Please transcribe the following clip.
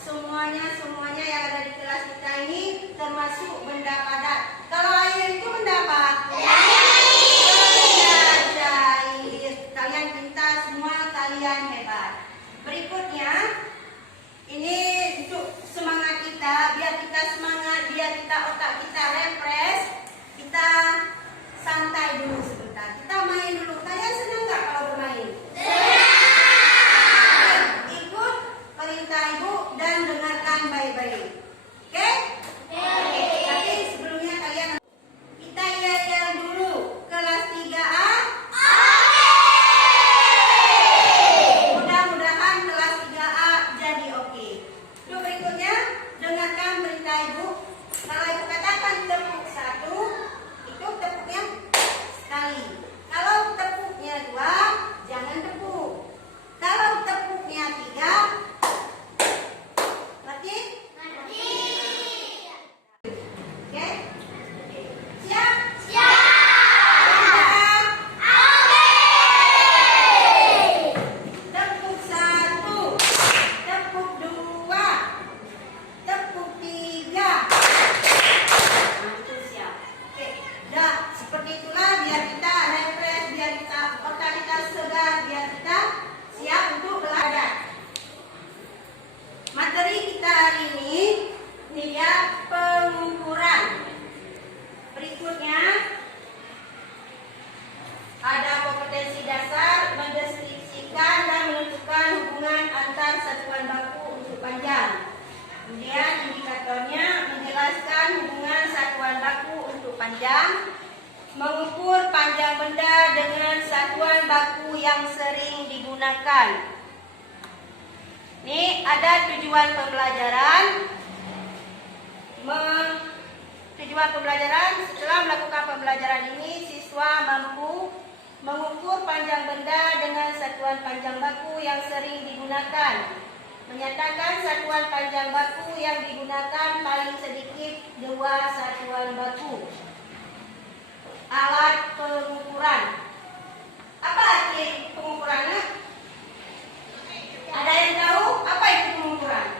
semuanya yang ada di kelas kita ini termasuk benda padat. Kalau air itu benda apa? Cair. Kalian pintar semua, kalian hebat. Berikutnya, ini untuk semangat kita, biar kita semangat, biar kita otak kita refresh, kita santai dulu sebentar. Kita main dulu. Kalian senang nggak kalau bermain? Ikut perintah ibu dan dengarkan baik-baik. Oke? Oke. Tapi sebelumnya kalian kita yel-yel dulu. Kelas 3A. Mudah-mudahan kelas 3A jadi oke. Yuk berikutnya dengarkan perintah ibu. Kalau ibu katakan tepuk 1, itu tepuknya sekali. Kalau tepuknya 2, jangan tepuk. Kalau tepuknya 3, ngerti? Oke? Siap? Tepuk 1, tepuk 2, tepuk 3. Nah, itu siap. Oke, dah seperti itulah biar kita refresh, biar kita otak kita segar, biar kita siap untuk belajar. Materi kita hari ini dia pengukuran. Berikutnya ada kompetensi dasar, mendeskripsikan dan menentukan hubungan antar satuan baku untuk panjang. Kemudian indikatornya menjelaskan hubungan satuan baku untuk panjang, mengukur panjang benda dengan satuan baku yang sering digunakan. Ini ada tujuan pembelajaran. Tujuan pembelajaran, setelah melakukan pembelajaran ini, siswa mampu mengukur panjang benda dengan satuan panjang baku yang sering digunakan, menyatakan satuan panjang baku yang digunakan paling sedikit 2 satuan baku. Alat pengukuran. Apa arti pengukurannya? Ada yang tahu apa itu pengukuran?